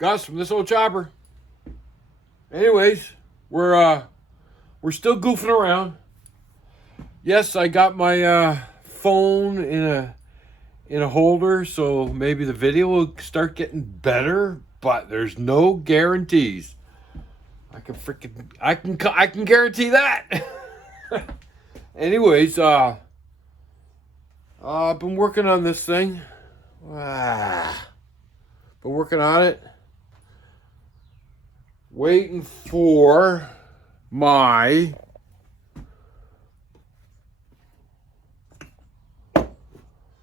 Gus from This Old Chopper. Anyways, we're still goofing around. Yes, I got my phone in a holder, so maybe the video will start getting better, but there's no guarantees. I can guarantee that. Anyways, I've been working on this thing. Been working on it. Waiting for my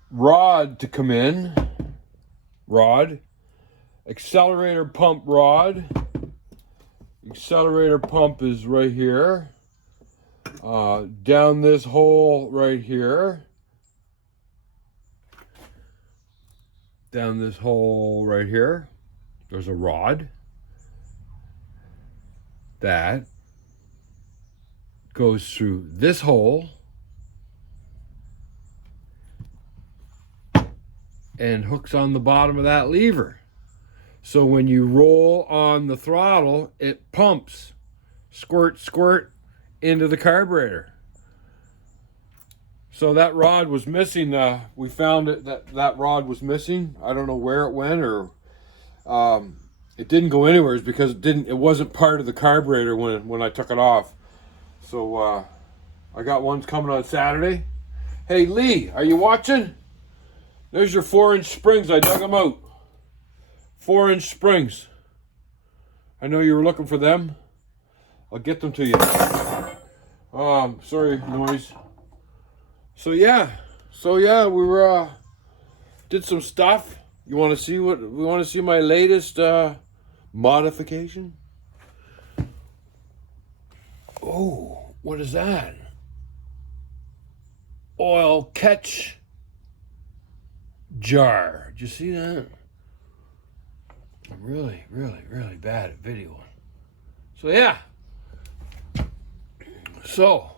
rod to come in. Accelerator pump rod. Accelerator pump is right here. Down this hole right here. Down this hole right here. There's a rod that goes through this hole and hooks on the bottom of that lever. So when you roll on the throttle, it pumps, squirt, squirt into the carburetor. So that rod was missing. We found it that rod was missing. I don't know where it went, or it didn't go anywhere because it wasn't part of the carburetor when I took it off. So I got ones coming on Saturday. Hey Lee, are you watching? There's your 4-inch springs. I dug them out. 4-inch springs. I know you were looking for them. I'll get them to you. Sorry, noise. So yeah, we were did some stuff. You want to see what we want to see my latest modification? Oh, what is that? Oil catch jar. Did you see that? I'm really bad at videoing. So yeah. So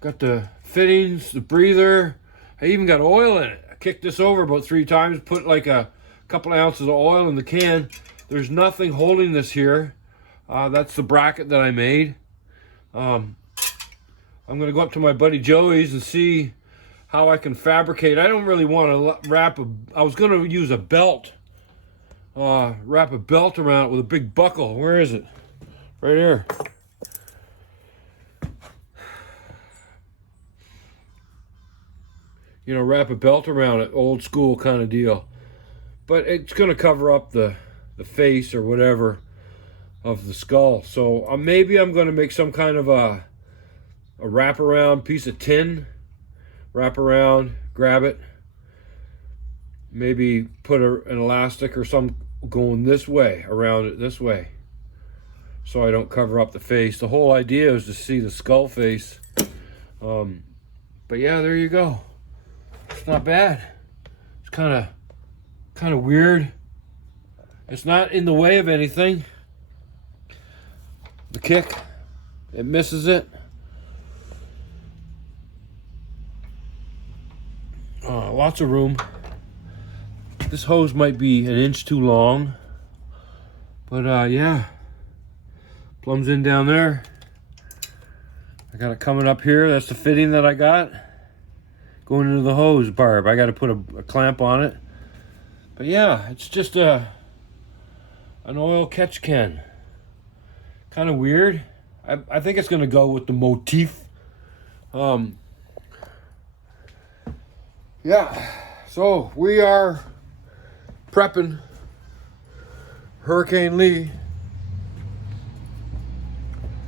got the fittings, the breather. I even got oil in it. I kicked this over about 3 times, put like a couple of ounces of oil in the can. There's nothing holding this here. That's the bracket that I made. I'm gonna go up to my buddy Joey's and see how I can fabricate. I don't really want to I was gonna use a belt. Wrap a belt around it with a big buckle. Where is it? Right here. You know, wrap a belt around it, old school kind of deal. But it's going to cover up the face or whatever of the skull. So maybe I'm going to make some kind of a wraparound piece of tin. Wrap around, grab it. Maybe put an elastic or some going this way, around it this way, so I don't cover up the face. The whole idea is to see the skull face. But yeah, there you go. It's not bad. It's kind of weird. It's not in the way of anything. The kick, it misses it. Lots of room. This hose might be an inch too long, but yeah, plumbs in down there. I got it coming up here. That's the fitting that I got going into the hose barb. I got to put a clamp on it. But yeah, it's just an oil catch can. Kind of weird. I think it's going to go with the motif. Yeah, so we are prepping Hurricane Lee.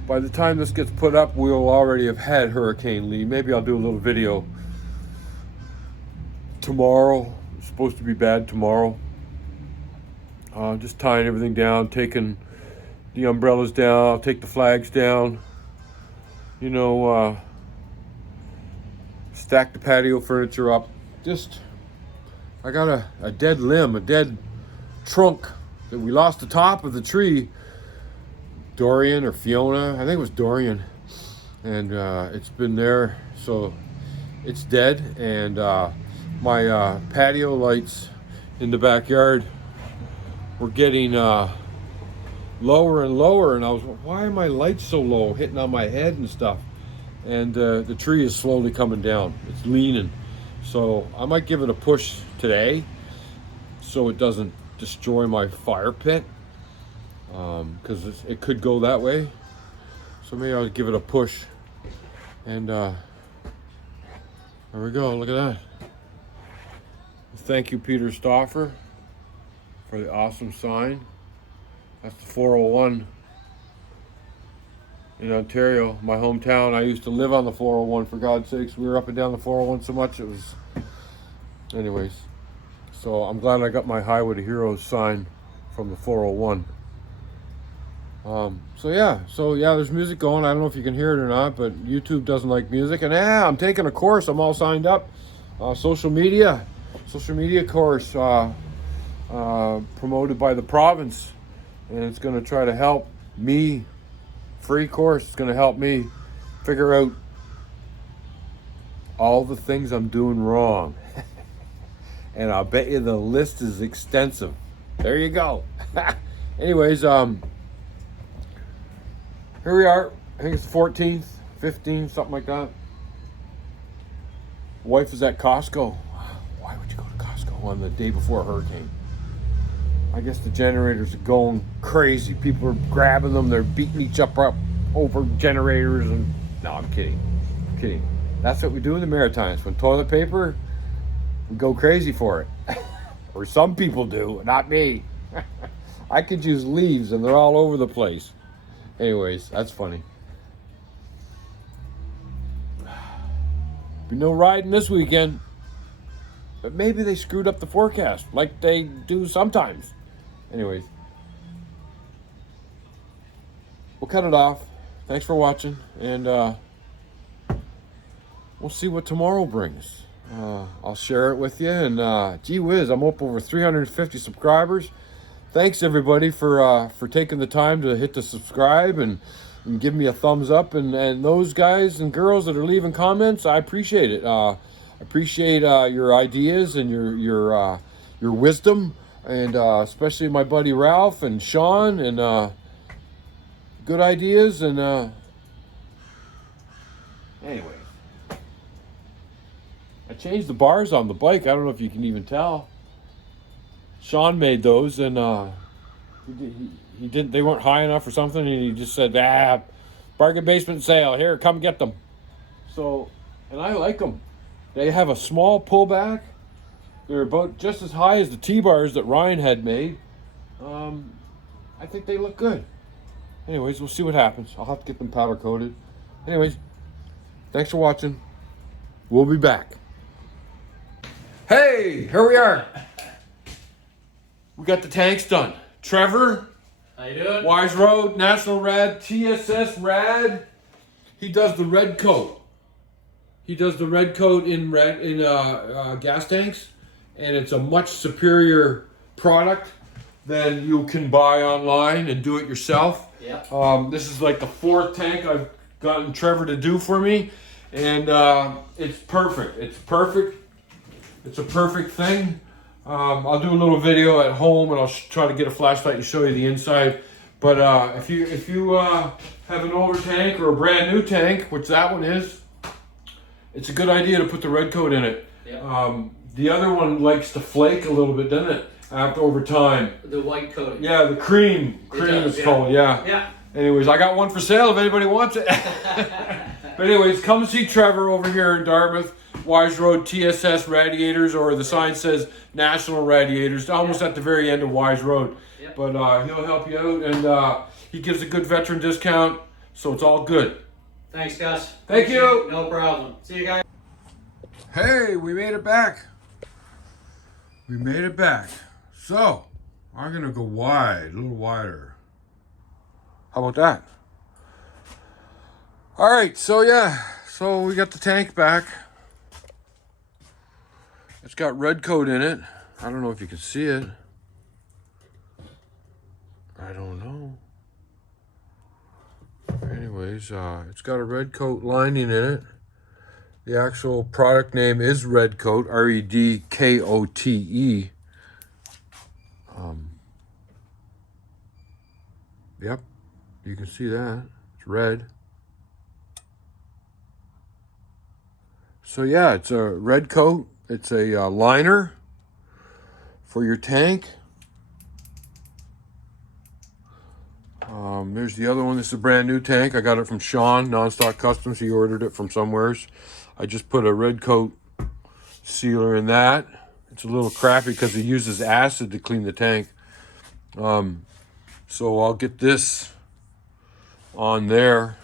By the time this gets put up, we'll already have had Hurricane Lee. Maybe I'll do a little video tomorrow. It's supposed to be bad tomorrow. Just tying everything down, taking the umbrellas down, I'll take the flags down. You know, stack the patio furniture up. I got a dead limb, a dead trunk that we lost the top of the tree. Dorian or Fiona, I think it was Dorian. And it's been there, so it's dead. And my patio lights in the backyard were getting lower and lower, and I was, why are my lights so low, hitting on my head and stuff? And the tree is slowly coming down. It's leaning. So I might give it a push today so it doesn't destroy my fire pit, because it could go that way. So maybe I'll give it a push. And there we go, look at that. Thank you, Peter Stauffer, for the awesome sign. That's the 401 in Ontario, my hometown. I used to live on the 401, for God's sakes. We were up and down the 401 so much, it was... Anyways, so I'm glad I got my Highway to Heroes sign from the 401. So yeah, there's music going. I don't know if you can hear it or not, but YouTube doesn't like music. And I'm taking a course. I'm all signed up. Social media course promoted by the province, and it's going to try to help me. Free course. It's going to help me figure out all the things I'm doing wrong. And I'll bet you the list is extensive. There you go. Anyways, here we are. I think it's the 14th, 15th, something like that. Wife is at Costco. Why would you go to Costco on the day before a hurricane? I guess the generators are going crazy. People are grabbing them. They're beating each other up over generators. And no, I'm kidding. That's what we do in the Maritimes. When toilet paper, we go crazy for it. Or some people do, not me. I could use leaves and they're all over the place. Anyways, that's funny. Be no riding this weekend. But maybe they screwed up the forecast like they do sometimes. Anyways, we'll cut it off. Thanks for watching, and we'll see what tomorrow brings. I'll share it with you, and gee whiz, I'm up over 350 subscribers. Thanks everybody for taking the time to hit the subscribe and give me a thumbs up, and those guys and girls that are leaving comments, I appreciate it. Appreciate your ideas and your wisdom, and especially my buddy Ralph and Sean, and good ideas. And anyway, I changed the bars on the bike. I don't know if you can even tell. Sean made those, and he didn't. They weren't high enough or something, and he just said, bargain basement sale. Here, come get them. So, and I like them. They have a small pullback. They're about just as high as the T-bars that Ryan had made. I think they look good. Anyways, we'll see what happens. I'll have to get them powder coated. Anyways, thanks for watching. We'll be back. Hey, here we are. We got the tanks done. Trevor. How you doing? Wise Road, National Rad, TSS Rad. He does the red coat. He does the red coat in gas tanks, and it's a much superior product than you can buy online and do it yourself. Yeah. This is like the 4th tank I've gotten Trevor to do for me, and it's perfect. It's perfect. It's a perfect thing. I'll do a little video at home, and I'll try to get a flashlight and show you the inside. But if you have an older tank or a brand new tank, which that one is, it's a good idea to put the red coat in it. Yep. The other one likes to flake a little bit, doesn't it? After over time. The white coating. Yeah, the cream. Cream is called, yeah. Yeah. Anyways, I got one for sale if anybody wants it. But anyways, come see Trevor over here in Dartmouth. Wise Road TSS Radiators, or the sign says National Radiators, almost at the very end of Wise Road. Yep. But he'll help you out, and he gives a good veteran discount, so it's all good. Thanks, Gus. Thank you. No problem. See you guys. Hey, we made it back. We made it back. So, I'm going to go wide, a little wider. How about that? All right, so yeah. So we got the tank back. It's got red coat in it. I don't know if you can see it. I don't know. Anyways, it's got a red coat lining in it. The actual product name is Red Coat, R-E-D-K-O-T-E. Yep, you can see that. It's red. So yeah, it's a red coat. It's a liner for your tank. There's the other one. This is a brand new tank. I got it from Sean, Nonstock Customs. He ordered it from somewheres. I just put a red coat sealer in that. It's a little crappy because it uses acid to clean the tank. So I'll get this on there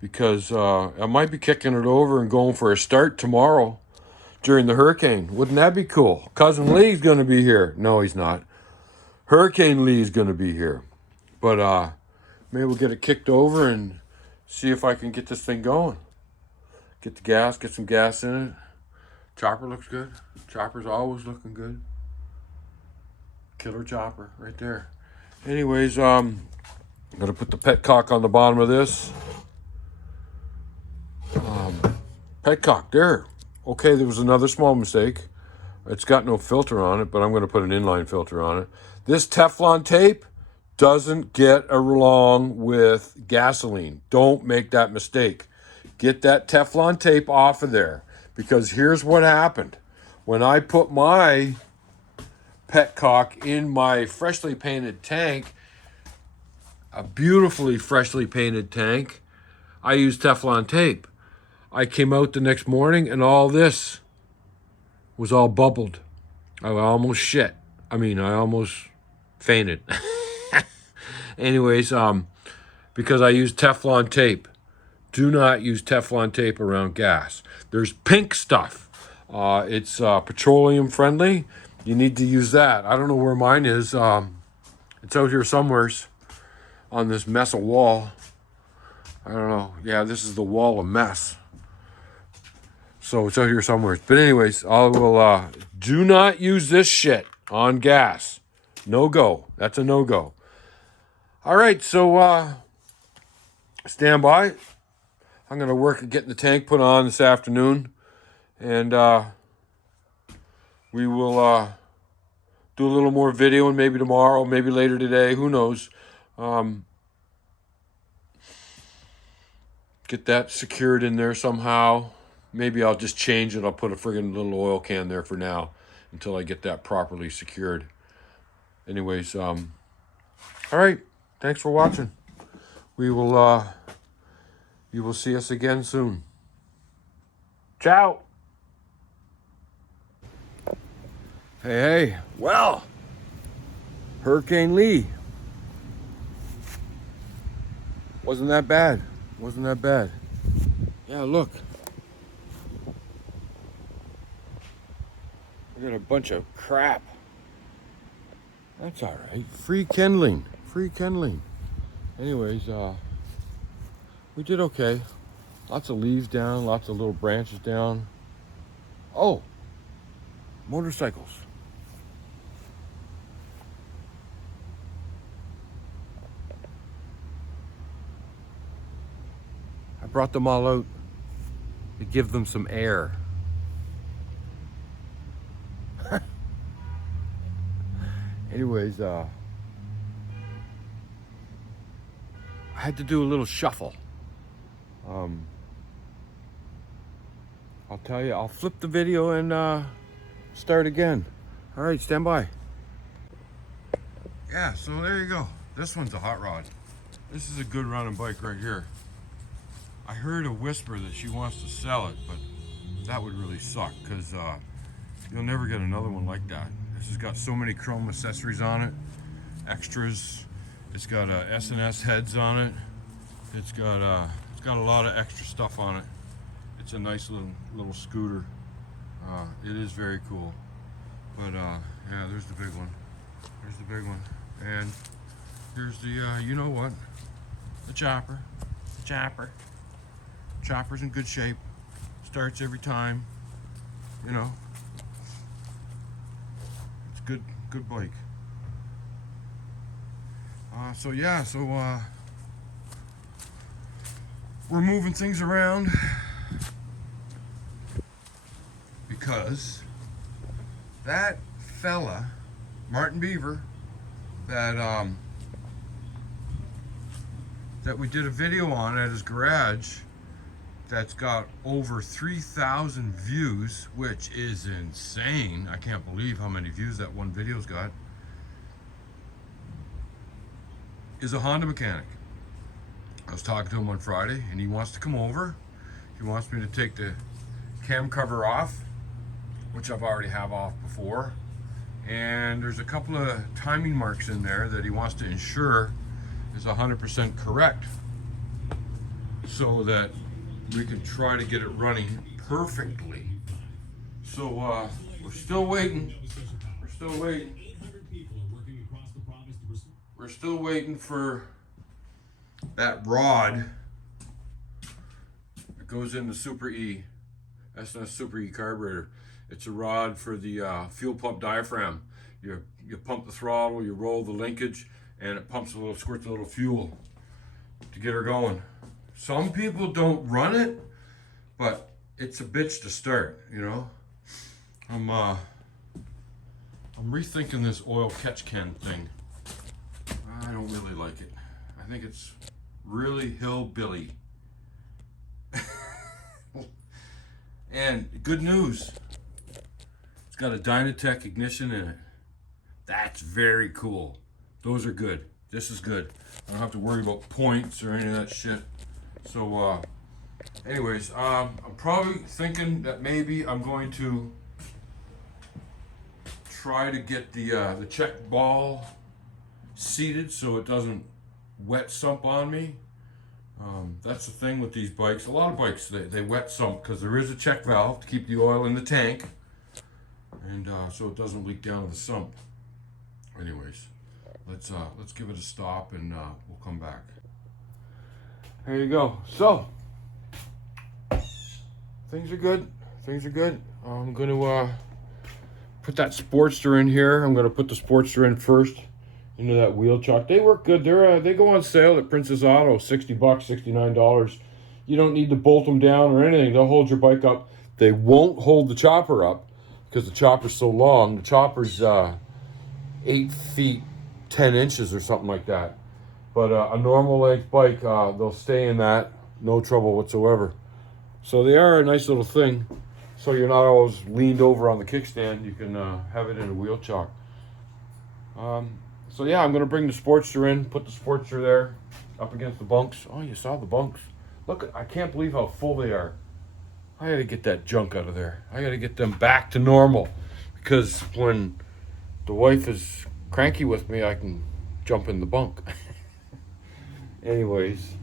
because I might be kicking it over and going for a start tomorrow during the hurricane. Wouldn't that be cool? Cousin Lee's going to be here. No, he's not. Hurricane Lee's going to be here. But maybe we'll get it kicked over and see if I can get this thing going. Get the gas, get some gas in it. Chopper looks good. Chopper's always looking good. Killer chopper right there. Anyways, I'm gonna put the petcock on the bottom of this. Petcock there. Okay, there was another small mistake. It's got no filter on it, but I'm gonna put an inline filter on it. This Teflon tape doesn't get along with gasoline. Don't make that mistake. Get that Teflon tape off of there, because here's what happened. When I put my petcock in my freshly painted tank, a beautifully freshly painted tank, I used Teflon tape. I came out the next morning and all this was all bubbled. I almost shit. I almost fainted. Anyways, because I used Teflon tape. Do not use Teflon tape around gas. There's pink stuff. It's petroleum friendly. You need to use that. I don't know where mine is. It's out here somewheres on this mess of wall. I don't know. Yeah, this is the wall of mess. So it's out here somewhere. But anyways, I will do not use this shit on gas. No go. That's a no go. All right, so stand by. I'm going to work at getting the tank put on this afternoon. And we will do a little more video, and maybe tomorrow, maybe later today. Who knows? Get that secured in there somehow. Maybe I'll just change it. I'll put a friggin' little oil can there for now until I get that properly secured. Anyways, all right. Thanks for watching. We will, you will see us again soon. Ciao. Hey, well, Hurricane Lee. Wasn't that bad. Wasn't that bad. Yeah, look. We got a bunch of crap. That's all right. Free kindling. Free kindling. Anyways, we did okay. Lots of leaves down, lots of little branches down. Oh, motorcycles. I brought them all out to give them some air. Anyways, I had to do a little shuffle. I'll tell you, I'll flip the video and start again. All right, stand by. Yeah, so there you go. This one's a hot rod. This is a good running bike right here. I heard a whisper that she wants to sell it, but that would really suck because you'll never get another one like that. This has got so many chrome accessories on it, extras. It's got S&S heads on it. It's got a lot of extra stuff on it. It's a nice little scooter. It is very cool. But yeah, there's the big one. There's the big one. And here's the you know what? The chopper. The chopper. Chopper's in good shape. Starts every time. You know. It's good bike. So yeah, we're moving things around because that fella, Martin Beaver, that that we did a video on at his garage that's got over 3,000 views, which is insane. I can't believe how many views that one video's got. Is a Honda mechanic. I was talking to him on Friday and he wants to come over. He wants me to take the cam cover off, which I've already have off before. And there's a couple of timing marks in there that he wants to ensure is 100% correct, so that we can try to get it running perfectly. So we're still waiting. We're still waiting. We're still waiting for that rod that goes in the Super E, S&S Super E carburetor. It's a rod for the fuel pump diaphragm. You pump the throttle, you roll the linkage, and it pumps squirts a little fuel to get her going. Some people don't run it, but it's a bitch to start, you know. I'm rethinking this oil catch can thing. I don't really like it. I think it's really hillbilly. And good news, it's got a Dynatech ignition in it. That's very cool. Those are good. This is good. I don't have to worry about points or any of that shit. So anyways, I'm probably thinking that maybe I'm going to try to get the check ball seated so it doesn't wet sump on me. That's the thing with these bikes. A lot of bikes, they wet sump because there is a check valve to keep the oil in the tank, and so it doesn't leak down to the sump. Anyways, let's give it a stop and we'll come back. There you go. So things are good. Things are good. I'm going to put that Sportster in here. I'm going to put the Sportster in first into that wheel chuck. They work good. They go on sale at Princess Auto, $60, $69. You don't need to bolt them down or anything. They'll hold your bike up. They won't hold the chopper up because the chopper's so long. The chopper's 8 feet 10 inches or something like that. But a normal length bike, they'll stay in that, no trouble whatsoever. So they are a nice little thing. So you're not always leaned over on the kickstand. You can have it in a wheel chuck. So yeah, I'm going to bring the Sportster in, put the Sportster there, up against the bunks. Oh, you saw the bunks. Look, I can't believe how full they are. I got to get that junk out of there. I got to get them back to normal. Because when the wife is cranky with me, I can jump in the bunk. Anyways,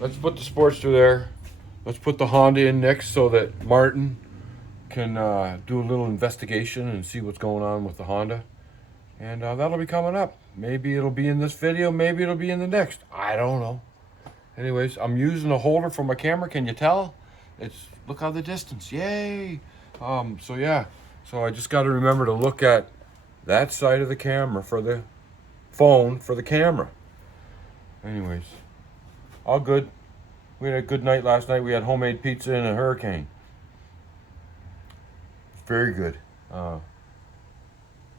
let's put the Sportster there. Let's put the Honda in next so that Martin can do a little investigation and see what's going on with the Honda. And that'll be coming up. Maybe it'll be in this video, maybe it'll be in the next. I don't know. Anyways, I'm using a holder for my camera. Can you tell? Look how the distance. Yay! So yeah. So I just got to remember to look at that side of the camera for the phone for the camera. Anyways, all good. We had a good night last night. We had homemade pizza in a hurricane. Very good. All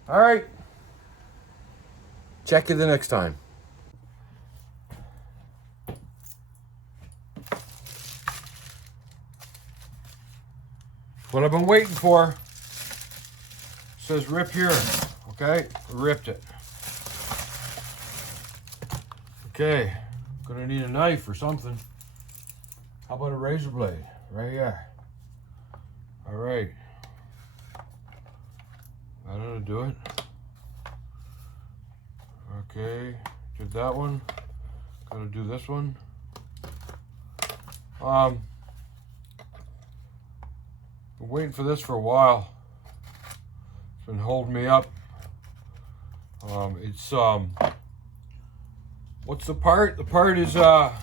right. Check you the next time. What I've been waiting for. It says rip here. Okay, ripped it. Okay, gonna need a knife or something. How about a razor blade? Right here. All right. That ought to do it. Okay, did that one. Gotta do this one. Been waiting for this for a while. It's been holding me up. What's the part? The part is that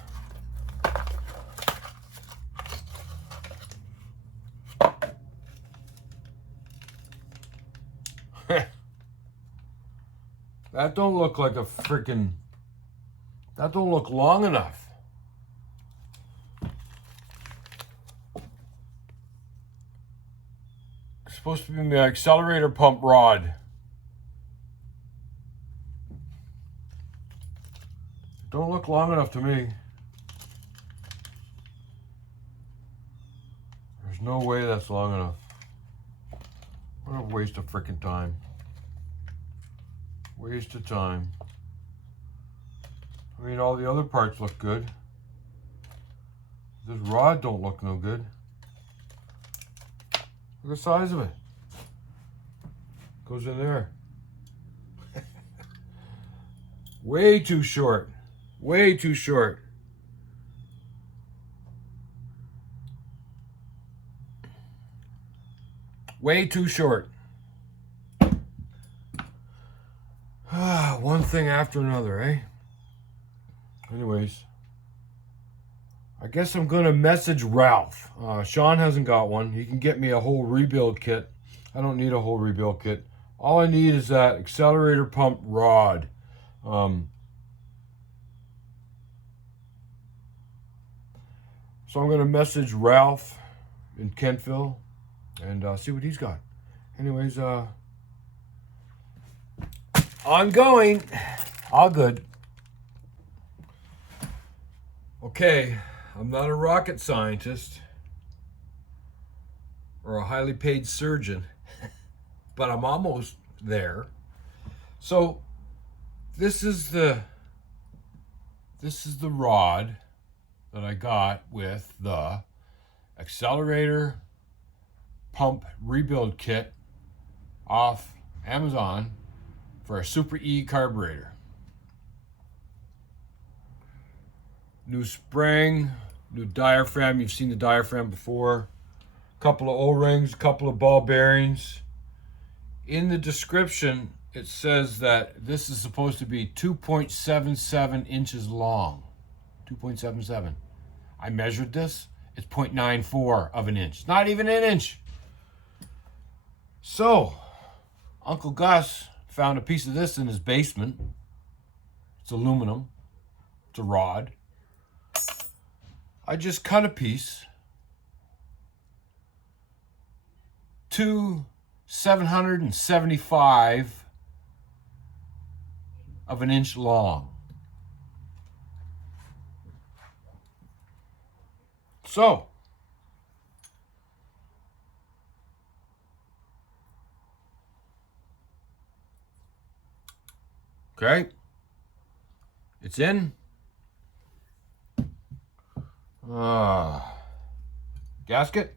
don't look like a freaking, that don't look long enough. It's supposed to be my accelerator pump rod. Don't look long enough to me. There's no way that's long enough. What a waste of freaking time. Waste of time. I mean, all the other parts look good. This rod don't look no good. Look at the size of it. Goes in there. Way too short. Way too short. Way too short. One thing after another, eh? Anyways, I guess I'm going to message Ralph. Sean hasn't got one. He can get me a whole rebuild kit. I don't need a whole rebuild kit. All I need is that accelerator pump rod. So I'm going to message Ralph in Kentville and see what he's got. Anyways, ongoing. All good. Okay, I'm not a rocket scientist or a highly paid surgeon, but I'm almost there. So this is the rod that I got with the accelerator pump rebuild kit off Amazon for a Super E carburetor. New spring, new diaphragm. You've seen the diaphragm before. Couple of O-rings, couple of ball bearings. In the description, it says that this is supposed to be 2.77 inches long. 2.77. I measured this. It's 0.94 of an inch. Not even an inch. So, Uncle Gus found a piece of this in his basement. It's aluminum. It's a rod. I just cut a piece to 775 of an inch long. So, okay, it's in. Gasket.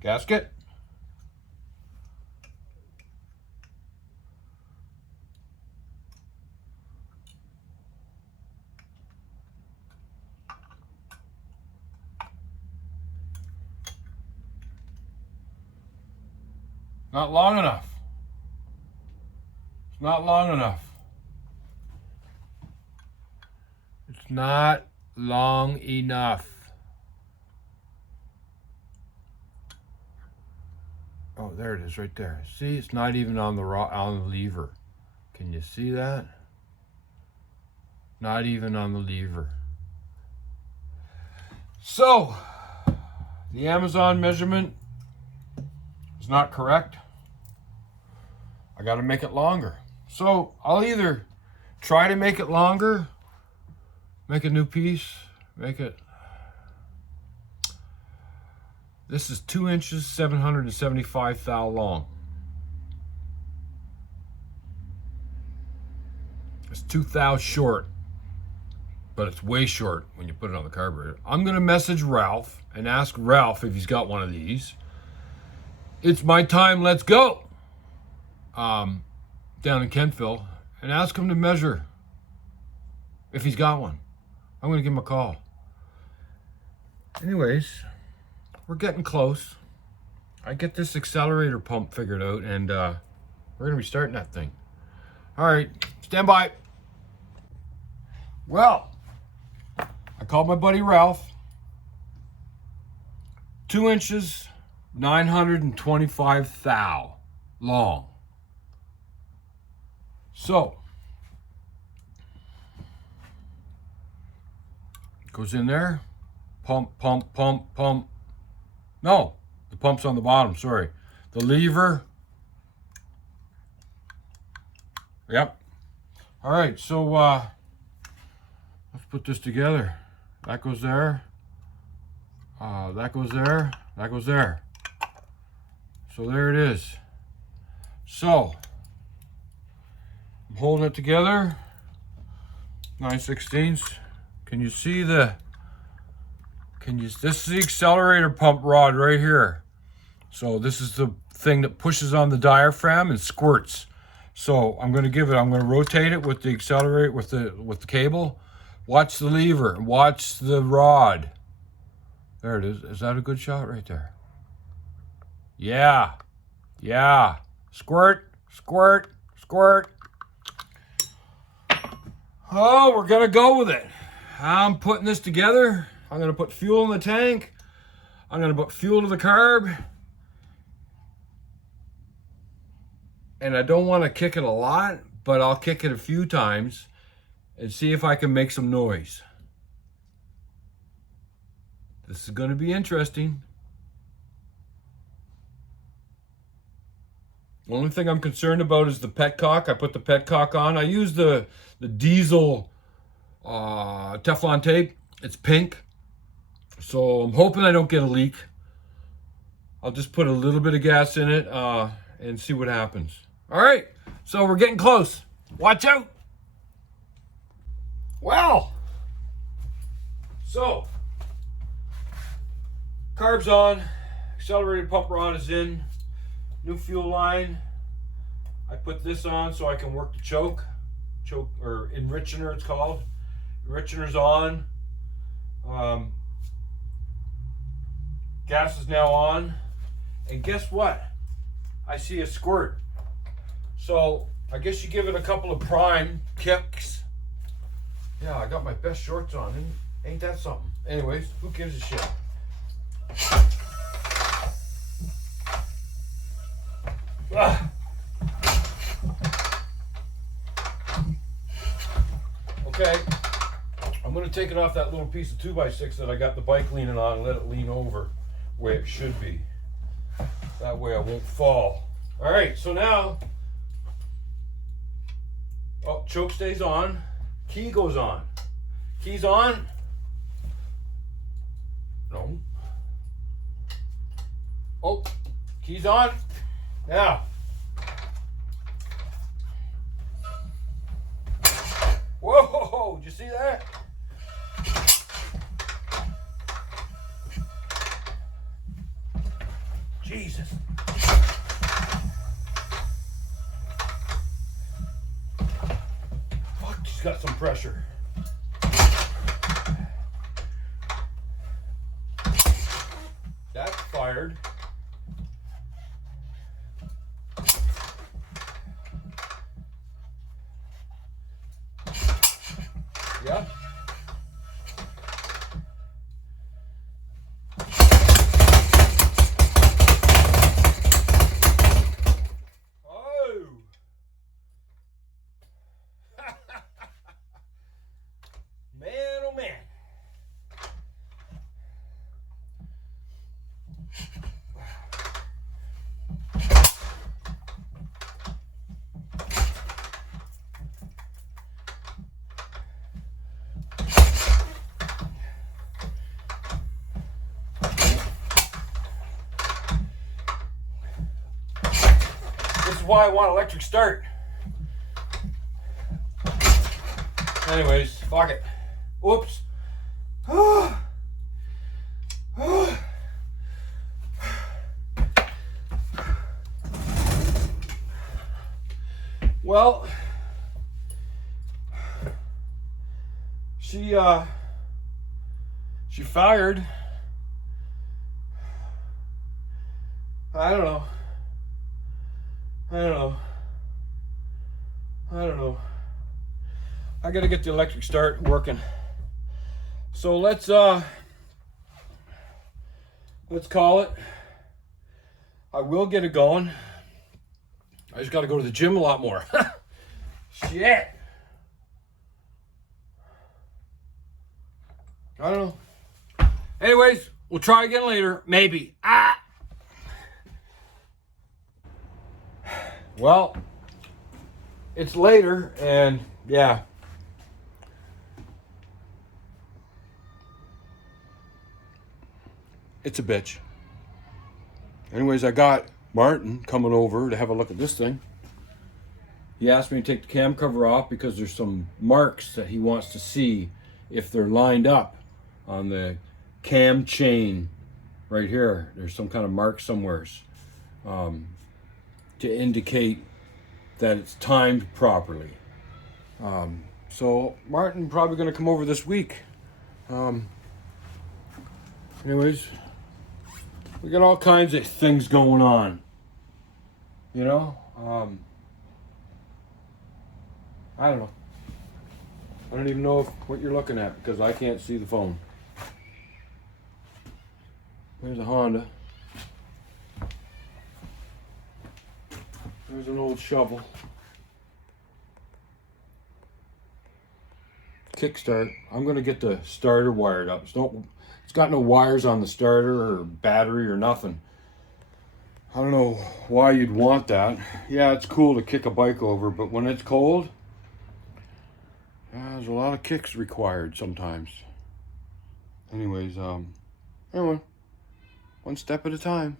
Gasket. Not long enough. It's not long enough. It's not long enough. Oh, there it is right there. See, it's not even on the lever. Can you see that? Not even on the lever. So, the Amazon measurement is not correct. I got to make it longer. So, I'll either try to make it longer, make a new piece, make it. This is 2 inches, 775 thou long. It's 2 thou short, but it's way short when you put it on the carburetor. I'm gonna message Ralph and ask Ralph if he's got one of these. It's my time, let's go. Down in Kentville, and ask him to measure if he's got one. I'm gonna give him a call. Anyways, we're getting close. I get this accelerator pump figured out, and we're gonna be starting that thing. All right, stand by. Well, I called my buddy Ralph. 2 inches, 925 thou long. So, goes in there, pump, pump, pump, pump. No, the pump's on the bottom, sorry. The lever Yep. All right, so let's put this together. That goes there. That goes there. That goes there. So there it is. So I'm holding it together. 9/16. Can you see the? This is the accelerator pump rod right here. So this is the thing that pushes on the diaphragm and squirts. So I'm going to rotate it with the accelerator, with the cable. Watch the lever, watch the rod. There it is. Is that a good shot right there? Yeah. Yeah. Squirt, squirt, squirt. Oh, we're going to go with it. I'm putting this together. I'm going to put fuel in the tank. I'm going to put fuel to the carb. And I don't want to kick it a lot, but I'll kick it a few times and see if I can make some noise. This is going to be interesting. The only thing I'm concerned about is the petcock. I put the petcock on. I use the diesel Teflon tape. It's pink. So I'm hoping I don't get a leak. I'll just put a little bit of gas in it and see what happens. All right, so we're getting close. Watch out. Well, so carb's on, accelerated pump rod is in, new fuel line. I put this on so I can work the choke or enrichener it's called. Enrichener's on. Gas is now on. And guess what? I see a squirt. So I guess you give it a couple of prime kicks. Yeah, I got my best shorts on. Ain't that something? Anyways, who gives a shit? Okay, I'm going to take it off that little piece of 2x6 that I got the bike leaning on and let it lean over where it should be. That way I won't fall. All right, so now, choke stays on, key goes on. Key's on. No. Oh, key's on. Now. Whoa, did you see that? Jesus. Fuck, she's got some pressure. That's fired. Yeah. Oh. Man, oh man. This is why I want electric start. Anyways, fuck it. Oops. Well, she fired. I don't know. I gotta get the electric start working. So let's call it. I will get it going. I just gotta go to the gym a lot more. Shit. I don't know. Anyways, we'll try again later. Maybe. Well, it's later, and yeah. It's a bitch. Anyways, I got Martin coming over to have a look at this thing. He asked me to take the cam cover off because there's some marks that he wants to see if they're lined up on the cam chain right here. There's some kind of mark somewheres to indicate that it's timed properly. So Martin probably going to come over this week. Anyways, we got all kinds of things going on. You know? I don't know. I don't even know what you're looking at because I can't see the phone. There's a Honda. There's an old shovel. Kickstart. I'm gonna get the starter wired up. It's got no wires on the starter or battery or nothing. I don't know why you'd want that. Yeah, it's cool to kick a bike over, but when it's cold, there's a lot of kicks required sometimes. Anyways, anyway, one step at a time,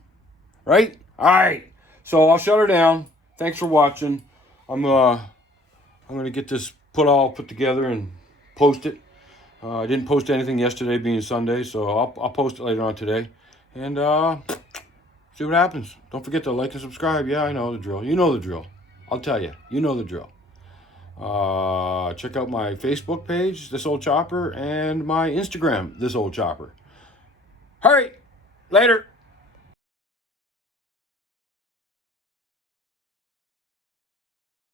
right? All right. So I'll shut her down. Thanks for watching. I'm gonna get this put together and post it. I didn't post anything yesterday, being Sunday, so I'll post it later on today, and see what happens. Don't forget to like and subscribe. Yeah, I know the drill. You know the drill. I'll tell you. You know the drill. Check out my Facebook page, This Old Chopper, and my Instagram, This Old Chopper. All right, later.